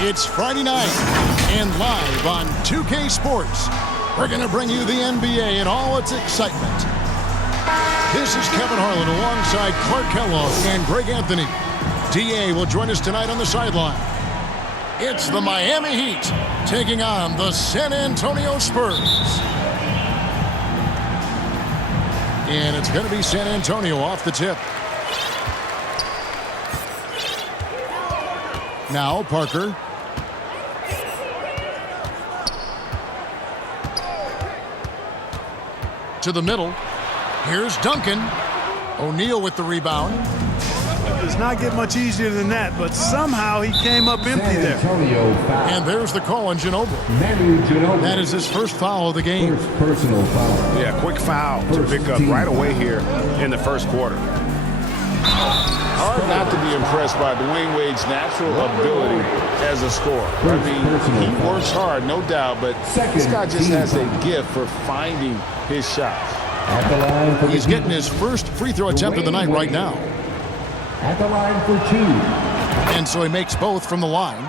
It's Friday night, and live on 2K Sports, we're going to bring you the NBA and all its excitement. This is Kevin Harlan alongside Clark Kellogg and Greg Anthony. DA will join us tonight on the sideline. It's the Miami Heat taking on the San Antonio Spurs. And it's going to be San Antonio off the tip. Now Parker. To the middle. Here's Duncan. O'Neal with the rebound. It does not get much easier than that, but somehow he came up empty there. And there's the call on Ginobili. That is his first foul of the game. First personal foul. Yeah, quick foul to pick up right away here in the first quarter. Hard not to be impressed by Dwayne Wade's natural ability as a scorer. I mean, he works hard, no doubt, but this guy just has a gift for finding his shots. He's getting his first free throw attempt of the night right now. At the line for 2. And so he makes both from the line.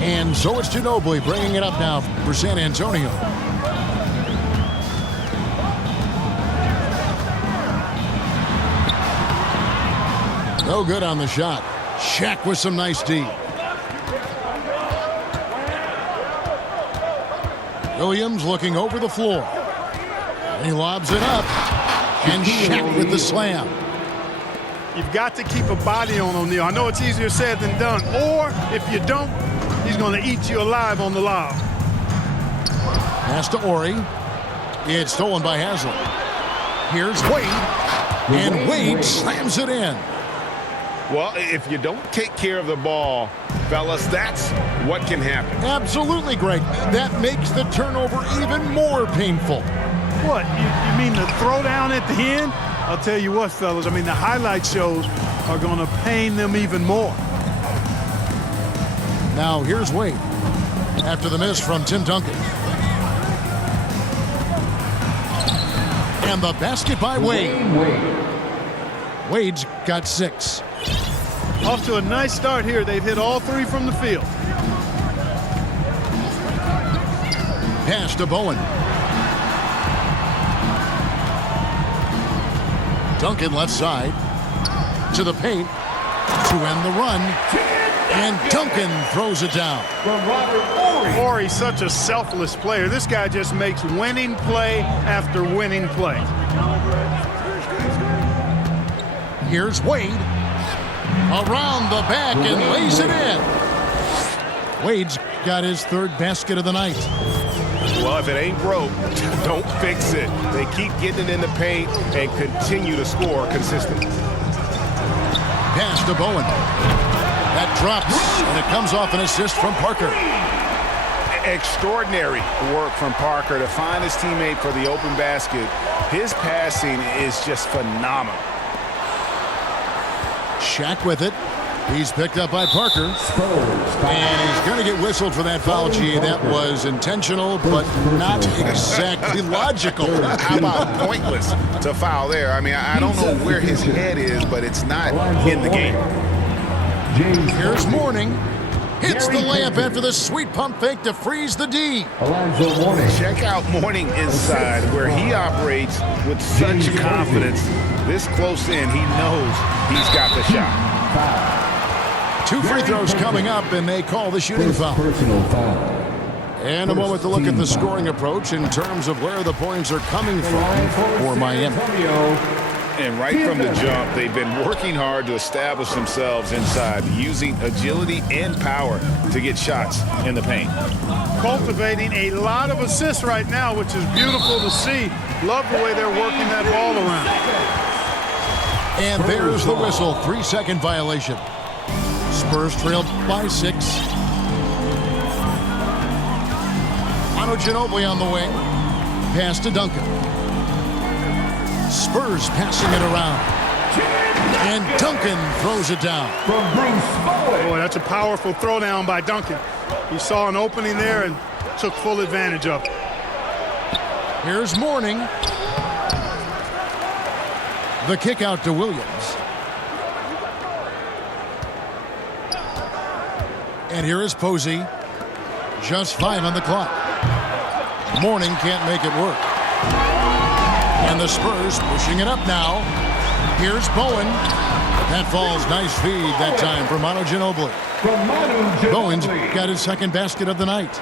And so it's Ginobili bringing it up now for San Antonio. No good on the shot. Shaq with some nice D. Williams looking over the floor. He lobs it up. And Shaq with the slam. You've got to keep a body on O'Neal. I know it's easier said than done. Or, if you don't, he's going to eat you alive on the lob. Pass to Ori. It's stolen by Haslem. Here's Wade. And Wade slams it in. Well, if you don't take care of the ball, fellas, that's what can happen. Absolutely, Greg. That makes the turnover even more painful. What? You mean the throwdown at the end? I'll tell you what, fellas. I mean, the highlight shows are going to pain them even more. Now, here's Wade. After the miss from Tim Duncan. And the basket by Wade. Wade's got 6. Off to a nice start here. They've hit all 3 from the field. Pass to Bowen. Duncan left side. To the paint. To end the run. And Duncan throws it down. Ori's such a selfless player. This guy just makes winning play after winning play. Here's Wade. Around the back and lays it in. Wade's got his 3rd basket of the night. Well, if it ain't broke, don't fix it. They keep getting it in the paint and continue to score consistently. Pass to Bowen. That drops, and it comes off an assist from Parker. Extraordinary work from Parker to find his teammate for the open basket. His passing is just phenomenal. Shaq with it. He's picked up by Parker. And he's going to get whistled for that foul, G. That was intentional, but not exactly logical. How about pointless to foul there? I mean, I don't know where his head is, but it's not in the game. Here's Mourning. Hits the layup after the sweet pump fake to freeze the D. Check out Mourning inside, where he operates with such confidence. This close in, he knows he's got the shot. 2 free throws coming up, and they call the shooting foul. And a moment to look at the scoring approach in terms of where the points are coming from for Miami. And right from the jump, they've been working hard to establish themselves inside, using agility and power to get shots in the paint. Cultivating a lot of assists right now, which is beautiful to see. Love the way they're working that ball around. And there's the whistle. 3-second violation. Spurs trailed by 6. Ginobili on the wing. Pass to Duncan. Spurs passing it around. And Duncan throws it down. Boy, that's a powerful throwdown by Duncan. He saw an opening there and took full advantage of it. Here's Mourning. The kick out to Williams. And here is Posey. Just 5 on the clock. Mourning can't make it work. And the Spurs pushing it up now. Here's Bowen. That falls. Nice feed that time from Manu Ginobili. Bowen's got his second basket of the night.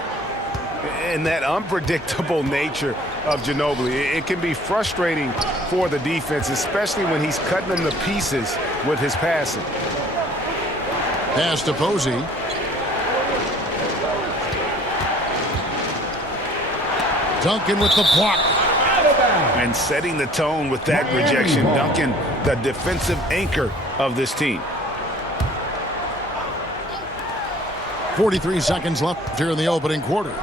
And that unpredictable nature of Ginobili, it can be frustrating for the defense, especially when he's cutting them to pieces with his passing. Pass to Posey. Duncan with the block. And setting the tone with that rejection. Duncan, the defensive anchor of this team. 43 seconds left here in the opening quarter.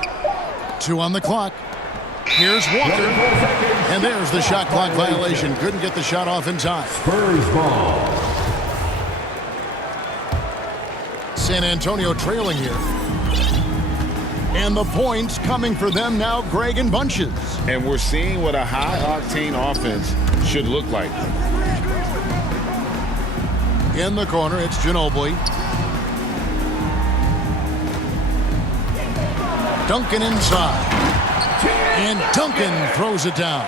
2 on the clock. Here's Walker. And there's the shot clock violation. Couldn't get the shot off in time. Spurs ball. San Antonio trailing here. And the points coming for them now, Greg, in bunches. And we're seeing what a high-octane offense should look like. In the corner, it's Ginobili. Duncan inside. And Duncan throws it down.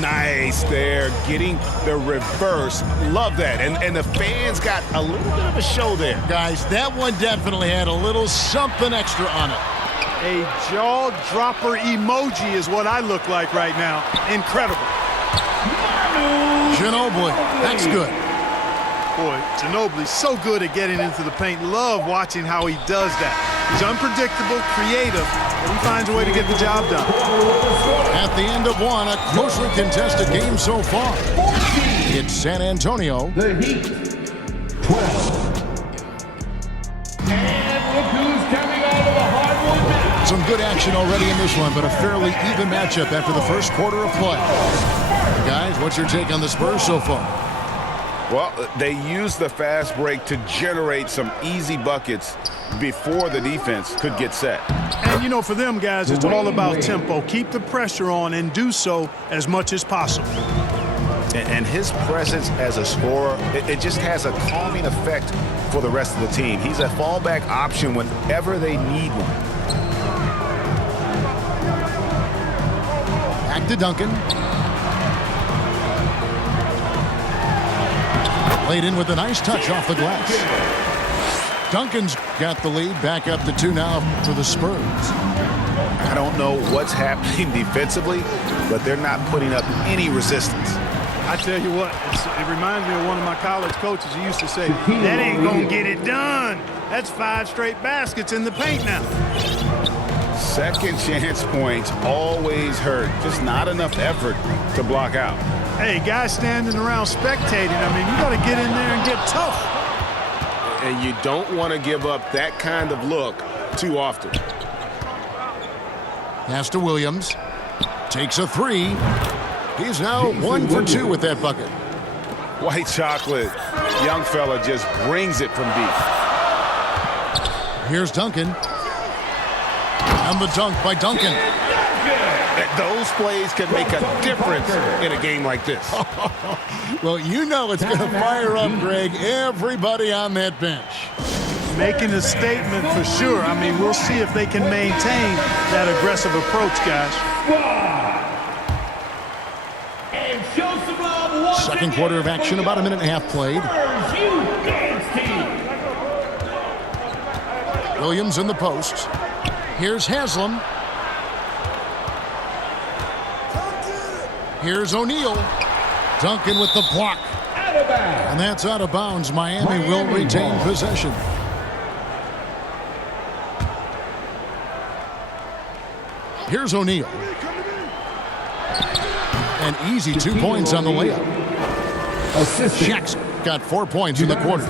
Nice there, getting the reverse. Love that. And the fans got a little bit of a show there. Guys, that one definitely had a little something extra on it. A jaw-dropper emoji is what I look like right now. Incredible. Ginobili, that's good. Boy, Ginobili's so good at getting into the paint. Love watching how he does that. He's unpredictable, creative, and he finds a way to get the job done. At the end of one, a closely contested game so far. It's San Antonio. The Heat. 12. And look who's coming out of the hardwood now. Some good action already in this one, but a fairly even matchup after the first quarter of play. Guys, what's your take on the Spurs so far? Well, they used the fast break to generate some easy buckets before the defense could get set. And, you know, for them guys, it's all about tempo. Keep the pressure on and do so as much as possible. And his presence as a scorer, it just has a calming effect for the rest of the team. He's a fallback option whenever they need one. Back to Duncan. Laid in with a nice touch off the glass. Duncan's got the lead back up to 2 now for the Spurs. I don't know what's happening defensively, but they're not putting up any resistance. I tell you what, it reminds me of one of my college coaches who used to say, that ain't gonna get it done. That's 5 straight baskets in the paint now. Second chance points always hurt. Just not enough effort to block out. Hey, guys standing around spectating, I mean, you got to get in there and get tough. And you don't want to give up that kind of look too often. Pass to Williams. Takes a 3. He's now 1 for 2 with that bucket. White chocolate. Young fella just brings it from deep. Here's Duncan. And the dunk by Duncan. Those plays can make a difference in a game like this. Well, you know it's going to fire up, Greg, everybody on that bench. Making a statement for sure. I mean, we'll see if they can maintain that aggressive approach, guys. Second quarter of action, about a minute and a half played. Williams in the post. Here's Haslam. Here's O'Neal. Duncan with the block. And that's out of bounds. Miami will retain possession. Here's O'Neal. An easy 2 points on the layup. Shaq's got 4 points in the quarter.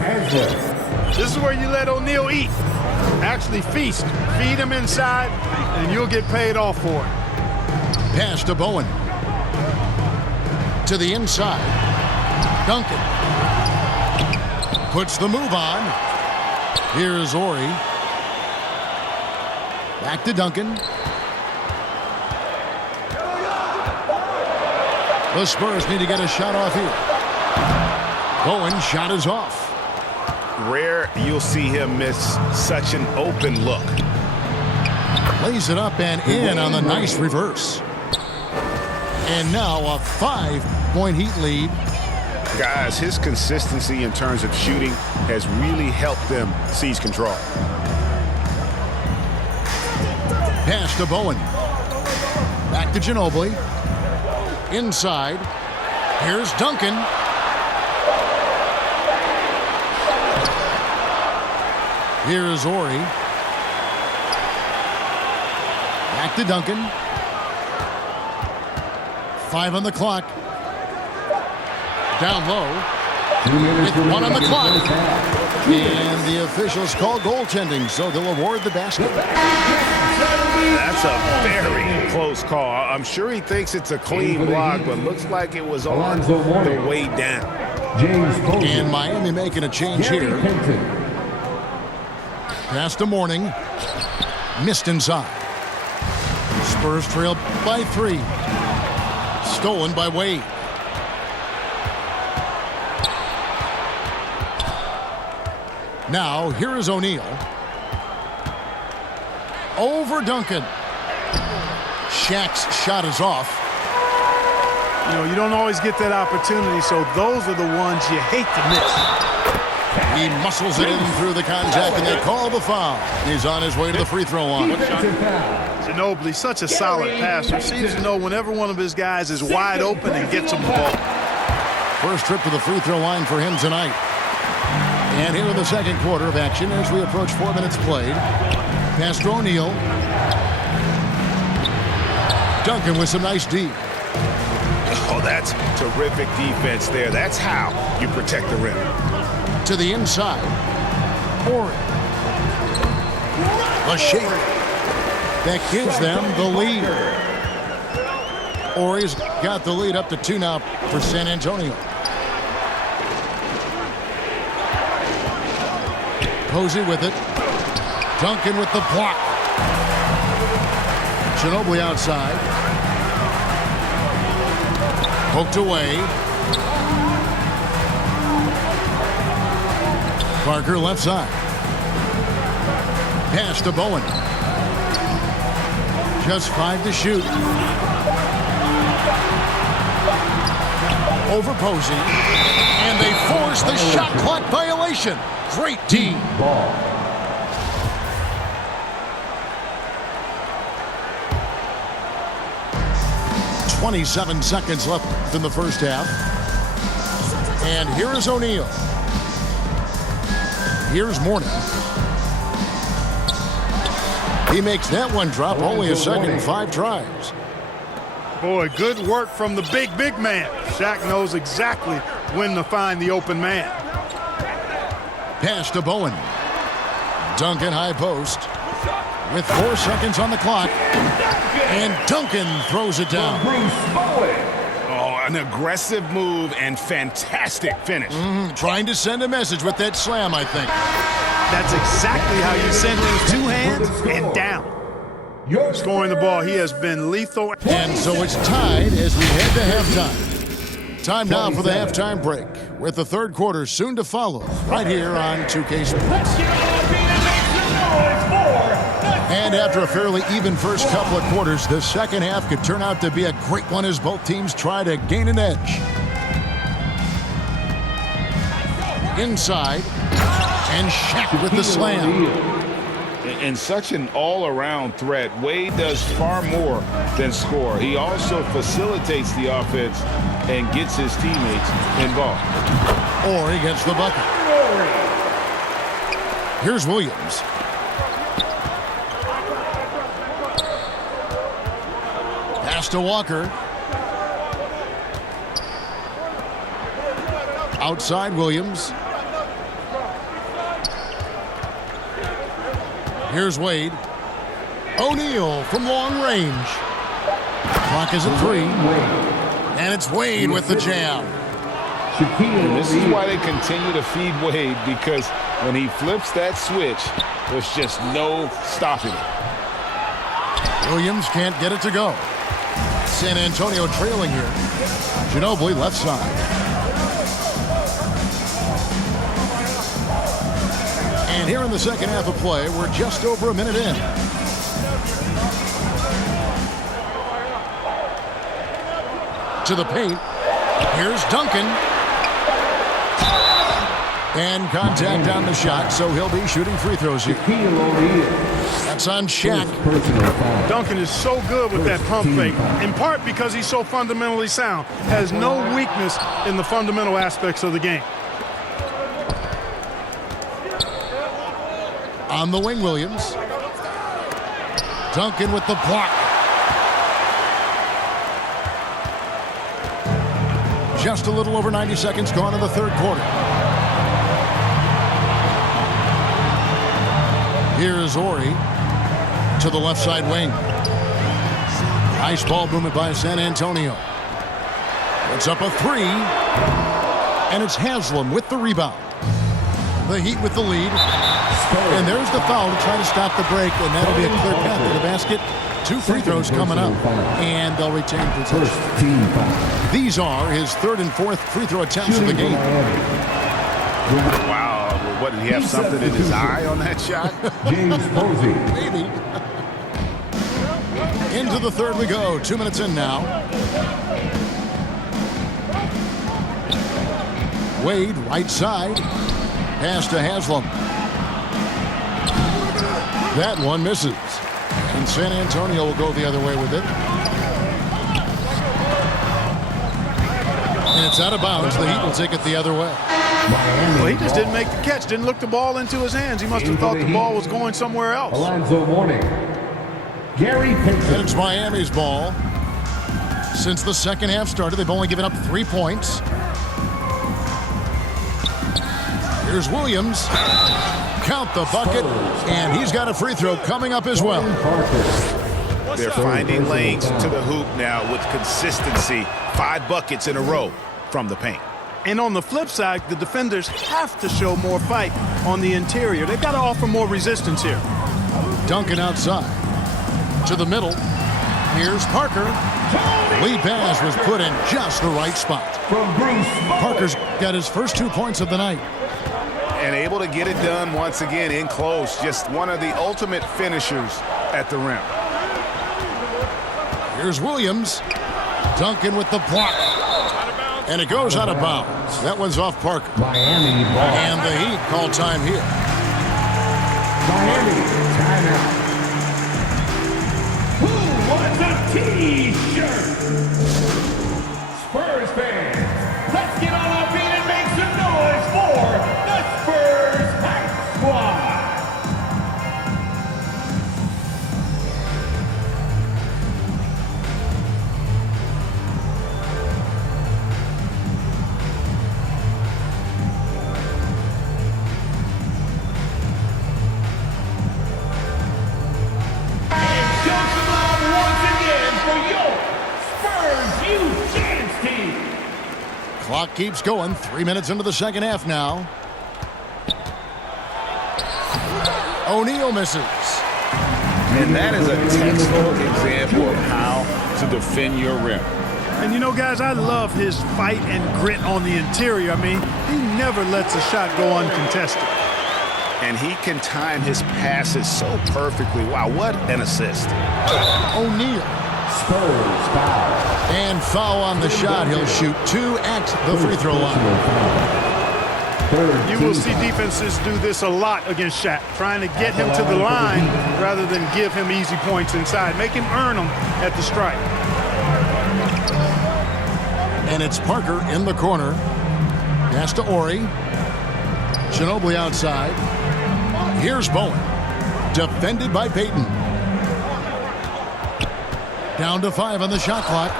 This is where you let O'Neal eat. Actually feast. Feed him inside, and you'll get paid off for it. Pass to Bowen. To the inside. Duncan. Puts the move on. Here's Ori. Back to Duncan. The Spurs need to get a shot off here. Bowen shot is off. rare you'll see him miss such an open look. Lays it up and in on the nice reverse. And now a 5-point Heat lead. Guys, his consistency in terms of shooting has really helped them seize control. Pass to Bowen. Back to Ginobili. Inside. Here's Duncan. Here's Ori. Back to Duncan. 5 on the clock. Down low. With 1 on the clock. And the officials call goaltending, so they'll award the basket. That's a very close call. I'm sure he thinks it's a clean block, but looks like it was on the way down. And Miami making a change here. Pass to Mourning. Missed inside. Spurs trail by 3. Stolen by Wade. Now, here is O'Neal. Over Duncan. Shaq's shot is off. You know, you don't always get that opportunity, so those are the ones you hate to miss. He muscles it in through the contact, and they call the foul. He's on his way to the free throw line. Ginobili, such a solid passer, seems to know whenever one of his guys is wide open and gets him the ball. First trip to the free throw line for him tonight. And here in the second quarter of action as we approach 4 minutes played. Pass to O'Neal. Duncan with some nice D. Oh, that's terrific defense there. That's how you protect the rim. To the inside. Ori. A shake. That gives them the lead. Ori's got the lead up to 2 now for San Antonio. Posey with it. Duncan with the block. Ginobili outside. Poked away. Parker left side. Pass to Bowen. Just 5 to shoot. Over Posey. And they force the shot clock violation. Great D. Ball. .27 seconds left in the first half. And here is O'Neal. Here's Mourning. He makes that one drop, only a second, 5 tries. Boy, good work from the big man. Shaq knows exactly when to find the open man. Pass to Bowen. Duncan high post. With 4 seconds on the clock. And Duncan throws it down. Oh, an aggressive move and fantastic finish. Trying to send a message with that slam, I think. That's exactly how you send it with 2 hands and down. Scoring the ball, he has been lethal. And so it's tied as we head to halftime. Time now for the halftime break, with the third quarter soon to follow, right here on 2K Sports. And after a fairly even first couple of quarters, the second half could turn out to be a great one as both teams try to gain an edge. Inside, and Shaq with the slam. And such an all-around threat. Wade does far more than score. He also facilitates the offense and gets his teammates involved. Or he gets the bucket. Here's Williams. Pass to Walker. Outside Williams. Here's Wade. O'Neal from long range. Clock is at 3. And it's Wade with the jam. And this is why they continue to feed Wade, because when he flips that switch, there's just no stopping it. Williams can't get it to go. San Antonio trailing here. Ginobili left side. And here in the second half of play, we're just over a minute in. To the paint. Here's Duncan. And contact on the shot, so he'll be shooting free throws here. That's on Shaq. Duncan is so good with that pump fake, in part because he's so fundamentally sound. Has no weakness in the fundamental aspects of the game. On the wing, Williams. Duncan with the block. Just a little over 90 seconds gone in the third quarter. Here's Ori to the left side wing. Nice ball movement by San Antonio. It's up a three. And it's Haslam with the rebound. The Heat with the lead. And there's the foul to try to stop the break. And that'll be a clear path to the basket. 2 free throws coming up. And they'll retain possession. These are his third and fourth free throw attempts of the game. Wow. What, did he have something in his eye on that shot? James Posey. Maybe. Into the third we go. 2 minutes in now. Wade, right side. Pass to Haslam. That one misses. And San Antonio will go the other way with it. And it's out of bounds. The Heat will take it the other way. Well, he just didn't make the catch. Didn't look the ball into his hands. He must have thought the ball was going somewhere else. Alonzo Mourning. Gary And Pinson. it's Miami's ball. Since the second half started, they've only given up 3 points. Here's Williams. Count the bucket. And he's got a free throw coming up as well. They're finding lanes to the hoop now with consistency. 5 buckets in a row from the paint. And on the flip side, the defenders have to show more fight on the interior. They've got to offer more resistance here. Duncan outside. To the middle. Here's Parker. Lead pass was put in just the right spot. From Bruce Parker's got his first 2 points of the night. And able to get it done once again in close. Just one of the ultimate finishers at the rim. Here's Williams. Duncan with the block. And it goes out of bounds. That one's off Parker. Miami ball. And the Heat call time here. Miami timeout. Who wants a T-shirt? Spurs fans, let's get on our feet and make some noise for the Spurs Hype Squad. Clock keeps going. 3 minutes into the second half now. O'Neal misses. And that is a textbook example of how to defend your rim. And you know, guys, I love his fight and grit on the interior. I mean, he never lets a shot go uncontested. And he can time his passes so perfectly. Wow, what an assist. O'Neal. Spurs foul. And foul on the shot. He'll shoot 2 at the free throw line. You will see defenses do this a lot against Shaq, trying to get him to the line rather than give him easy points inside. Make him earn them at the stripe. And it's Parker in the corner. Pass to Ori. Ginobili outside. Here's Bowen. Defended by Payton. Down to 5 on the shot clock.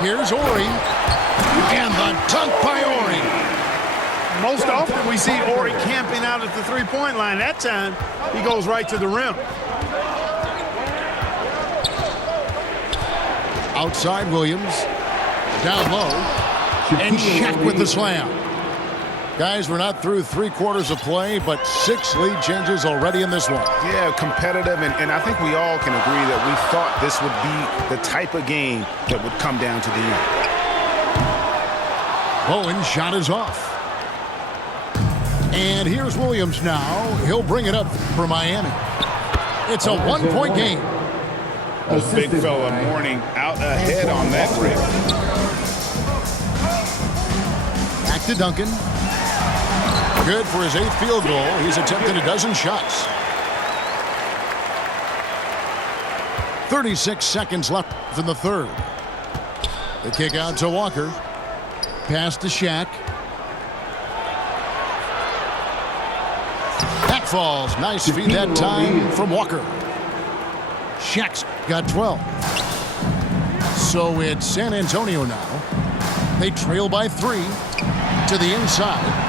Here's Ori. And the dunk by Ori. Most often we see Ori camping out at the three-point line. That time, he goes right to the rim. Outside Williams. Down low. And Shaq with the slam. Guys, we're not through 3 quarters of play, but 6 lead changes already in this one. Yeah, competitive, and I think we all can agree that we thought this would be the type of game that would come down to the end. Bowen's shot is off. And here's Williams now. He'll bring it up for Miami. It's a one-point game. This big fella Mourning out ahead on that break. Back to Duncan. Good for his 8th field goal. He's attempted a dozen shots. 36 seconds left in the third. The kick out to Walker. Pass to Shaq. That falls. Nice feed that time from Walker. Shaq's got 12. So it's San Antonio now. They trail by 3 to the inside.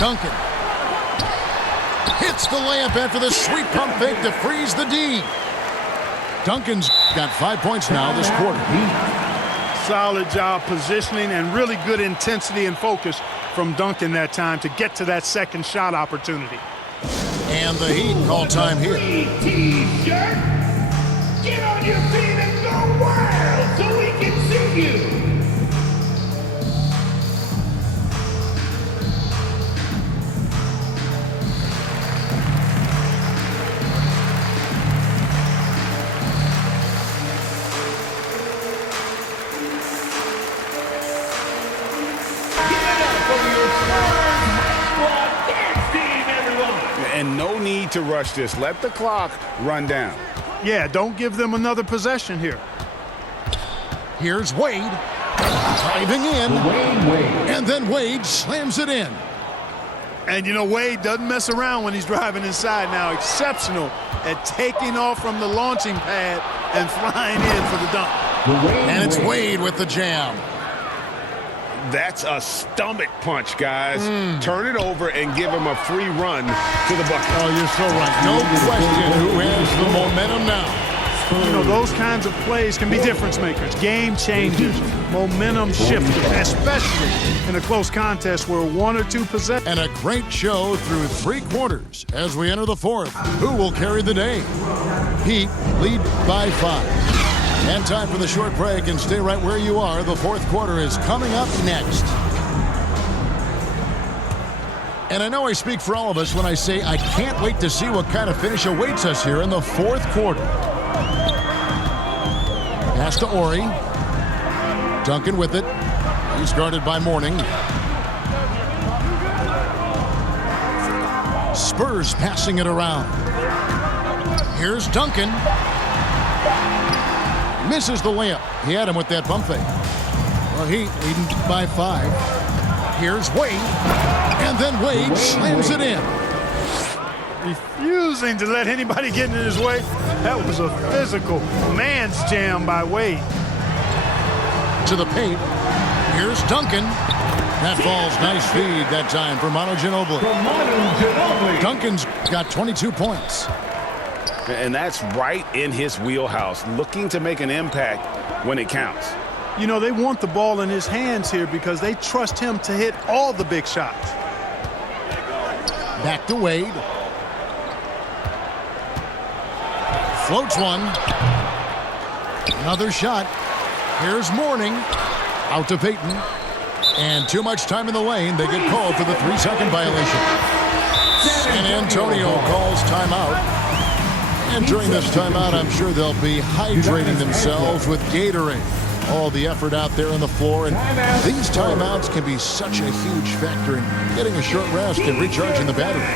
Duncan hits the layup after the sweet pump fake to freeze the D. Duncan's got 5 points now this quarter. Solid job positioning and really good intensity and focus from Duncan that time to get to that second shot opportunity. And the Heat call time here. T-shirt, get on your feet and go wild so we can see you. And no need to rush this. Let the clock run down. Yeah, don't give them another possession here. Here's Wade. Driving in. And then Wade slams it in. And, you know, Wade doesn't mess around when he's driving inside now. Exceptional at taking off from the launching pad and flying in for the dunk. And it's Wade with the jam. That's a stomach punch, guys. Turn it over and give him a free run to the bucket. Oh, you're so right. No question who has the momentum now. You know, those kinds of plays can be difference makers, game changers, momentum shifters, especially in a close contest where 1 or 2 possessions. And a great show through 3 quarters as we enter the 4th. Who will carry the day? Heat lead by 5. And time for the short break, and stay right where you are. The 4th quarter is coming up next. And I know I speak for all of us when I say I can't wait to see what kind of finish awaits us here in the 4th quarter. Pass to Ori. Duncan with it. He's guarded by Mourning. Spurs passing it around. Here's Duncan. Misses the layup. He had him with that bump fake. Well, Heat leading by 5. Here's Wade. And then Wade slams it in. Refusing to let anybody get in his way. That was a physical man's jam by Wade. To the paint. Here's Duncan. That falls. Nice feed that time for Manu Ginobili. Duncan's got 22 points. And that's right in his wheelhouse, looking to make an impact when it counts. You know, they want the ball in his hands here because they trust him to hit all the big shots. Back to Wade. Floats one. Another shot. Here's Mourning. Out to Payton. And too much time in the lane. They get called for the 3-second violation. San Antonio calls timeout. And during this timeout, I'm sure they'll be hydrating themselves with Gatorade. All the effort out there on the floor. And these timeouts can be such a huge factor in getting a short rest and recharging the battery.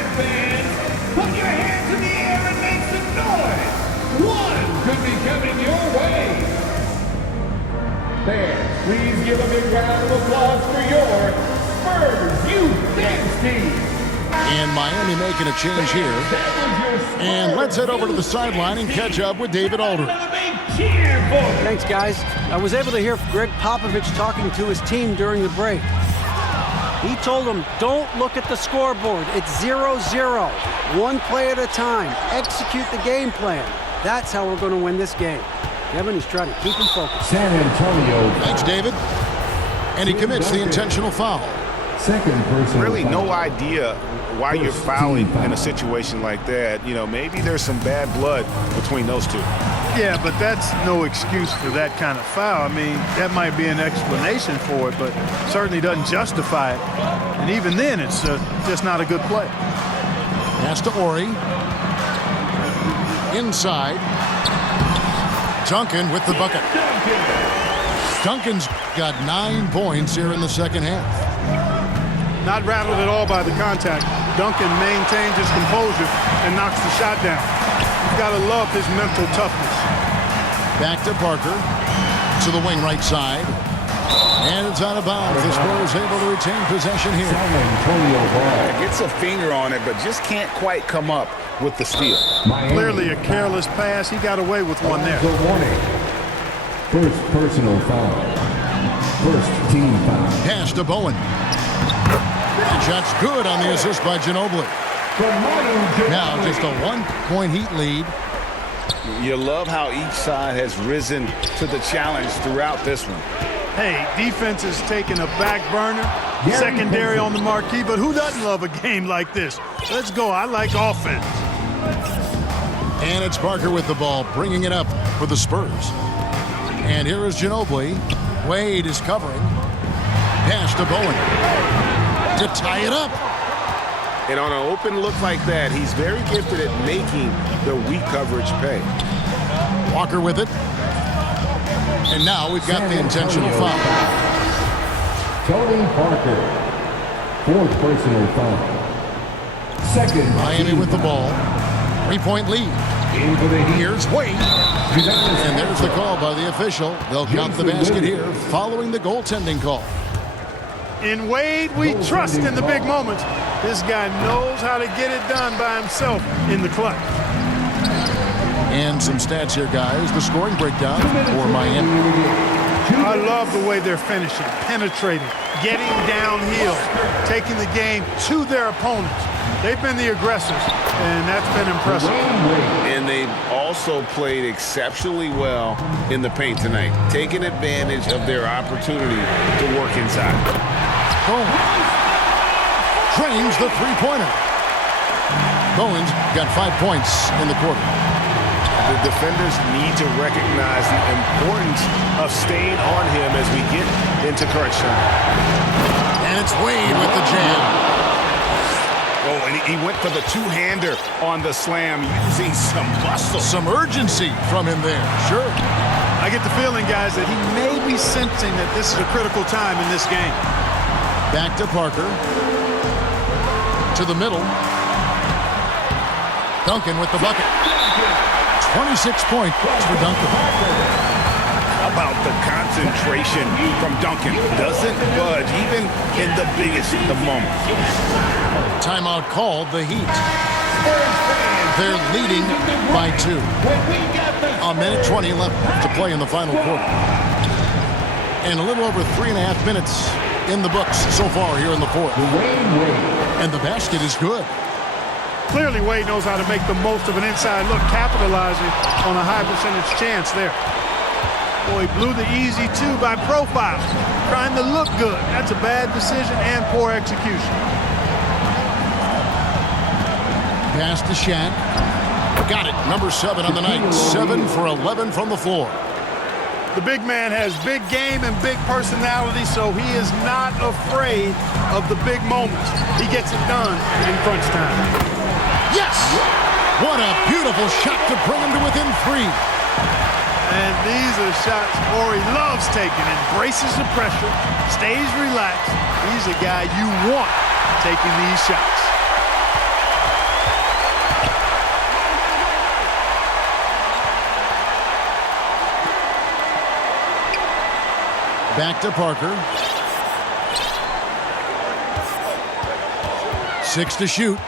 Put your hands in the air and make some noise. One could be coming your way. Fans, please give a big round of applause for your Spurs Youth Dance Team. And Miami making a change here. And let's head over to the sideline and catch up with David Aldridge. Thanks, guys. I was able to hear Greg Popovich talking to his team during the break. He told them, don't look at the scoreboard. It's 0-0. One play at a time. Execute the game plan. That's how we're going to win this game. Kevin is trying to keep him focused. San Antonio. Thanks, David. And he commits the intentional foul. Second person. Really no idea why you're fouling in a situation like that. You know, maybe there's some bad blood between those two. Yeah, but that's no excuse for that kind of foul. I mean, that might be an explanation for it, but certainly doesn't justify it. And even then, it's just not a good play. Pass to Ori. Inside. Duncan with the bucket. Duncan's got 9 points here in the second half. Not rattled at all by the contact. Duncan maintains his composure and knocks the shot down. You've got to love his mental toughness. Back to Parker. To the wing right side. And it's out of bounds. The Spurs able to retain possession here. San Antonio ball. Gets a finger on it, but just can't quite come up with the steal. Miami. Clearly a careless pass. He got away with one there. The warning. First personal foul. First team foul. Pass to Bowen. That shot's good on the assist by Ginobili. Now just a 1-point Heat lead. You love how each side has risen to the challenge throughout this one. Hey, defense is taking a back burner. Secondary on the marquee, but who doesn't love a game like this? Let's go. I like offense. And it's Parker with the ball, bringing it up for the Spurs. And here is Ginobili. Wade is covering. Pass to Bowen. To tie it up. And on an open look like that, he's very gifted at making the weak coverage pay. Walker with it. And now we've got the intentional foul. Tony Parker. Fourth personal foul. Second. Miami with the ball. 3-point lead. In for the Heat. Here's Wade. And there's the call by the official. They'll count the basket here following the goaltending call. In Wade, we trust in the big moments. This guy knows how to get it done by himself in the clutch. And some stats here, guys. The scoring breakdown for Miami. I love the way they're finishing, penetrating, getting downhill, taking the game to their opponents. They've been the aggressors, and that's been impressive. And they've also played exceptionally well in the paint tonight, taking advantage of their opportunity to work inside. Bowen drains the three-pointer. Bowen's got 5 points in the quarter. The defenders need to recognize the importance of staying on him as we get into crunch time. And it's Wade with the jam. Oh, and he went for the two-hander on the slam, using some muscle. Some urgency from him there. Sure. I get the feeling, guys, that he may be sensing that this is a critical time in this game. Back to Parker. To the middle. Duncan with the bucket. 26 points for Duncan. How about the concentration from Duncan? Doesn't budge, even in the biggest of moments. Timeout called, the Heat. They're leading by 2. A minute 20 left to play in the final quarter. And a little over 3.5 minutes in the books so far here in the fourth. And the basket is good. Clearly, Wade knows how to make the most of an inside look, capitalizing on a high percentage chance there. Boy, he blew the easy 2 by profile, trying to look good. That's a bad decision and poor execution. Pass to Shaq. Got it. Number 7 on the night. 7 for 11 from the floor. The big man has big game and big personality, so he is not afraid of the big moments. He gets it done in crunch time. Yes! What a beautiful shot to bring him to within 3. And these are shots Ori loves taking. Embraces the pressure, stays relaxed. He's a guy you want taking these shots. Back to Parker. 6 to shoot.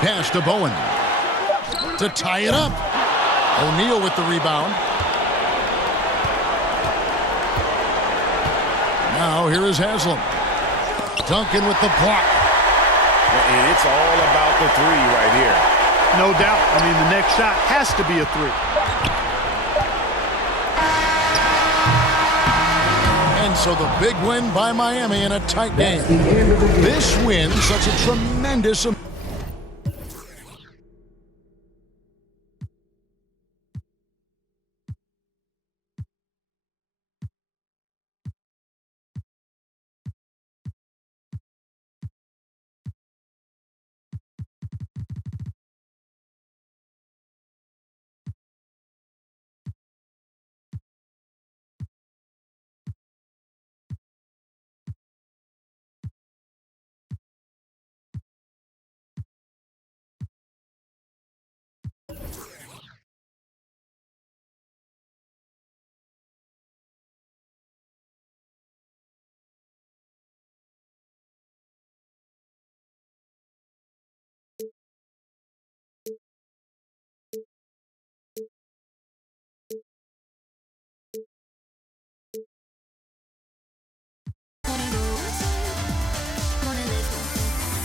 Pass to Bowen. To tie it up. O'Neal with the rebound. Now here is Haslam. Duncan with the block. And it's all about the 3 right here. No doubt. I mean, the next shot has to be a 3. And so the big win by Miami in a tight game. This win, such a tremendous